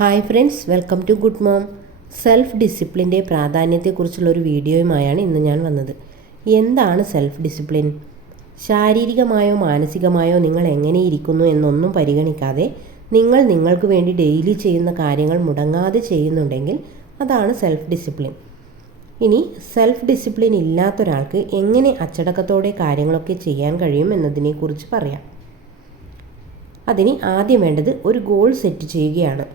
Hi friends, welcome to Good Mom. Self ഡിസിപ്ലിൻ്റെ പ്രാധാന്യത്തെക്കുറിച്ചുള്ളൊരു വീഡിയോയുമായാണ് ഇന്ന് ഞാൻ വന്നത്. എന്താണ് സെൽഫ് ഡിസിപ്ലിൻ? ശാരീരികമായോ മാനസികമായോ നിങ്ങൾ എങ്ങനെ ഇരിക്കുന്നു എന്നൊന്നും പരിഗണിക്കാതെ നിങ്ങൾക്ക് വേണ്ടി ഡെയിലി ചെയ്യുന്ന കാര്യങ്ങൾ മുടങ്ങാതെ ചെയ്യുന്നുണ്ടെങ്കിൽ അതാണ് സെൽഫ് ഡിസിപ്ലിൻ. ഇനി സെൽഫ് ഡിസിപ്ലിൻ ഇല്ലാത്തൊരാൾക്ക് എങ്ങനെ അച്ചടക്കത്തോടെ കാര്യങ്ങളൊക്കെ ചെയ്യാൻ കഴിയും എന്നതിനെക്കുറിച്ച് പറയാം. അതിന് ആദ്യം വേണ്ടത് ഒരു ഗോൾ സെറ്റ് ചെയ്യുകയാണ്.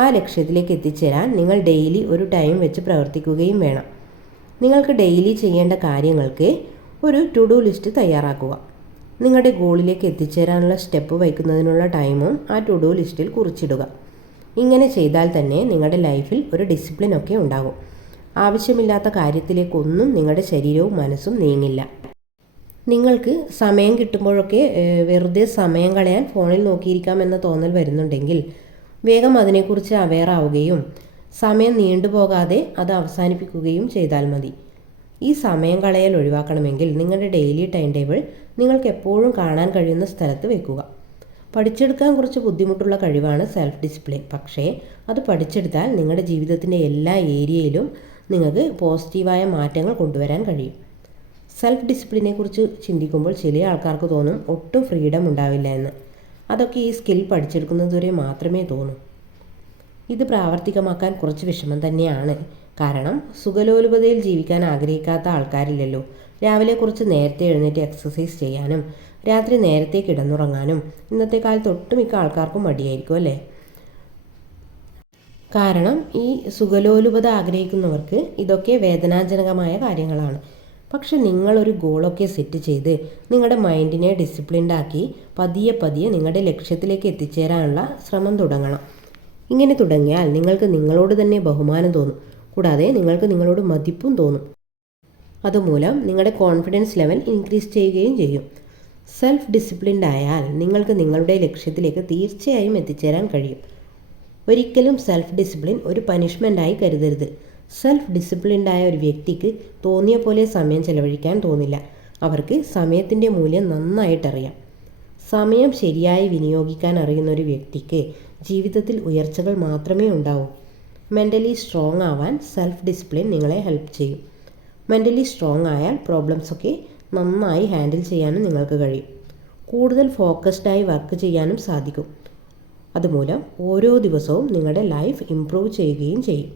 ആ ലക്ഷ്യത്തിലേക്ക് എത്തിച്ചേരാൻ നിങ്ങൾ ഡെയിലി ഒരു ടൈം വെച്ച് പ്രവർത്തിക്കുകയും വേണം. നിങ്ങൾക്ക് ഡെയിലി ചെയ്യേണ്ട കാര്യങ്ങൾക്ക് ഒരു ടു ഡു ലിസ്റ്റ് തയ്യാറാക്കുക. നിങ്ങളുടെ ഗോളിലേക്ക് എത്തിച്ചേരാനുള്ള സ്റ്റെപ്പ് വയ്ക്കുന്നതിനുള്ള ടൈമും ആ ടു ഡു ലിസ്റ്റിൽ കുറിച്ചിടുക. ഇങ്ങനെ ചെയ്താൽ തന്നെ നിങ്ങളുടെ ലൈഫിൽ ഒരു ഡിസിപ്ലിനൊക്കെ ഉണ്ടാകും. ആവശ്യമില്ലാത്ത കാര്യത്തിലേക്കൊന്നും നിങ്ങളുടെ ശരീരവും മനസ്സും നീങ്ങില്ല. നിങ്ങൾക്ക് സമയം കിട്ടുമ്പോഴൊക്കെ വെറുതെ സമയം കളയാൻ ഫോണിൽ നോക്കിയിരിക്കാമെന്ന തോന്നൽ വരുന്നുണ്ടെങ്കിൽ വേഗം അതിനെക്കുറിച്ച് അവെയർ ആവുകയും സമയം നീണ്ടുപോകാതെ അത് അവസാനിപ്പിക്കുകയും ചെയ്താൽ മതി. ഈ സമയം കളയൽ ഒഴിവാക്കണമെങ്കിൽ നിങ്ങളുടെ ഡെയിലി ടൈം ടേബിൾ നിങ്ങൾക്ക് എപ്പോഴും കാണാൻ കഴിയുന്ന സ്ഥലത്ത് വെക്കുക. പഠിച്ചെടുക്കാൻ കുറച്ച് ബുദ്ധിമുട്ടുള്ള കഴിവാണ് സെൽഫ് ഡിസിപ്ലിൻ. പക്ഷേ അത് പഠിച്ചെടുത്താൽ നിങ്ങളുടെ ജീവിതത്തിൻ്റെ എല്ലാ ഏരിയയിലും നിങ്ങൾക്ക് പോസിറ്റീവായ മാറ്റങ്ങൾ കൊണ്ടുവരാൻ കഴിയും. സെൽഫ് ഡിസിപ്ലിനെക്കുറിച്ച് ചിന്തിക്കുമ്പോൾ ചില ആൾക്കാർക്ക് തോന്നും ഒട്ടും ഫ്രീഡം ഉണ്ടാവില്ല എന്ന്. അതൊക്കെ ഈ സ്കിൽ പഠിച്ചെടുക്കുന്നതുവരെ മാത്രമേ തോന്നൂ. ഇത് പ്രാവർത്തികമാക്കാൻ കുറച്ച് വിഷമം തന്നെയാണ്. കാരണം സുഖലോലുപതയിൽ ജീവിക്കാൻ ആഗ്രഹിക്കാത്ത ആൾക്കാരില്ലല്ലോ. രാവിലെ കുറച്ച് നേരത്തെ എഴുന്നേറ്റ് എക്സസൈസ് ചെയ്യാനും രാത്രി നേരത്തെ കിടന്നുറങ്ങാനും ഇന്നത്തെ കാലത്ത് ഒട്ടുമിക്ക ആൾക്കാർക്കും മടിയായിരിക്കും അല്ലേ? കാരണം ഈ സുഖലോലുപത ആഗ്രഹിക്കുന്നവർക്ക് ഇതൊക്കെ വേദനാജനകമായ കാര്യങ്ങളാണ്. പക്ഷെ നിങ്ങളൊരു ഗോളൊക്കെ സെറ്റ് ചെയ്ത് നിങ്ങളുടെ മൈൻഡിനെ ഡിസിപ്ലിൻഡ് ആക്കി പതിയെ നിങ്ങളുടെ ലക്ഷ്യത്തിലേക്ക് എത്തിച്ചേരാനുള്ള ശ്രമം തുടങ്ങണം. ഇങ്ങനെ തുടങ്ങിയാൽ നിങ്ങൾക്ക് നിങ്ങളോട് തന്നെ ബഹുമാനം തോന്നും. കൂടാതെ നിങ്ങൾക്ക് നിങ്ങളോട് മതിപ്പും തോന്നും. അതുമൂലം നിങ്ങളുടെ കോൺഫിഡൻസ് ലെവൽ ഇൻക്രീസ് ചെയ്യുകയും ചെയ്യും. സെൽഫ് ഡിസിപ്ലിൻഡ് ആയാൽ നിങ്ങൾക്ക് നിങ്ങളുടെ ലക്ഷ്യത്തിലേക്ക് തീർച്ചയായും എത്തിച്ചേരാൻ കഴിയും. ഒരിക്കലും സെൽഫ് ഡിസിപ്ലിൻ ഒരു പനിഷ്മെൻ്റായി കരുതരുത്. സെൽഫ് ഡിസിപ്ലിൻഡ് ആയ ഒരു വ്യക്തിക്ക് തോന്നിയ പോലെ സമയം ചെലവഴിക്കാൻ തോന്നില്ല. അവർക്ക് സമയത്തിൻ്റെ മൂല്യം നന്നായിട്ടറിയാം. സമയം ശരിയായി വിനിയോഗിക്കാൻ അറിയുന്ന ഒരു വ്യക്തിക്ക് ജീവിതത്തിൽ ഉയർച്ചകൾ മാത്രമേ ഉണ്ടാവൂ. മെൻ്റലി സ്ട്രോങ് ആവാൻ സെൽഫ് ഡിസിപ്ലിൻ നിങ്ങളെ ഹെൽപ്പ് ചെയ്യും. മെൻ്റലി സ്ട്രോങ് ആയാൽ പ്രോബ്ലംസൊക്കെ നന്നായി ഹാൻഡിൽ ചെയ്യാനും നിങ്ങൾക്ക് കഴിയും. കൂടുതൽ ഫോക്കസ്ഡായി വർക്ക് ചെയ്യാനും സാധിക്കും. അതുമൂലം ഓരോ ദിവസവും നിങ്ങളുടെ ലൈഫ് ഇംപ്രൂവ് ചെയ്യുകയും ചെയ്യും.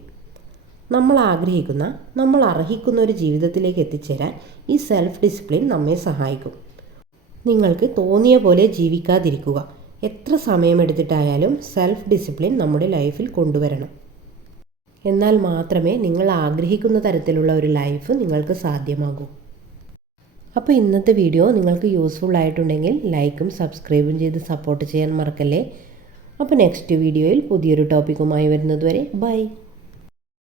നമ്മൾ ആഗ്രഹിക്കുന്ന, നമ്മൾ അർഹിക്കുന്ന ഒരു ജീവിതത്തിലേക്ക് എത്തിച്ചേരാൻ ഈ സെൽഫ് ഡിസിപ്ലിൻ നമ്മെ സഹായിക്കും. നിങ്ങൾക്ക് തോന്നിയ പോലെ ജീവിക്കാതിരിക്കുക. എത്ര സമയമെടുത്തിട്ടായാലും സെൽഫ് ഡിസിപ്ലിൻ നമ്മുടെ ലൈഫിൽ കൊണ്ടുവരണം. എന്നാൽ മാത്രമേ നിങ്ങൾ ആഗ്രഹിക്കുന്ന തരത്തിലുള്ള ഒരു ലൈഫ് നിങ്ങൾക്ക് സാധ്യമാകൂ. അപ്പോൾ ഇന്നത്തെ വീഡിയോ നിങ്ങൾക്ക് യൂസ്ഫുൾ ആയിട്ടുണ്ടെങ്കിൽ ലൈക്കും സബ്സ്ക്രൈബും ചെയ്ത് സപ്പോർട്ട് ചെയ്യാൻ മറക്കല്ലേ. അപ്പോൾ നെക്സ്റ്റ് വീഡിയോയിൽ പുതിയൊരു ടോപ്പിക്കുമായി വരുന്നതുവരെ ബൈ.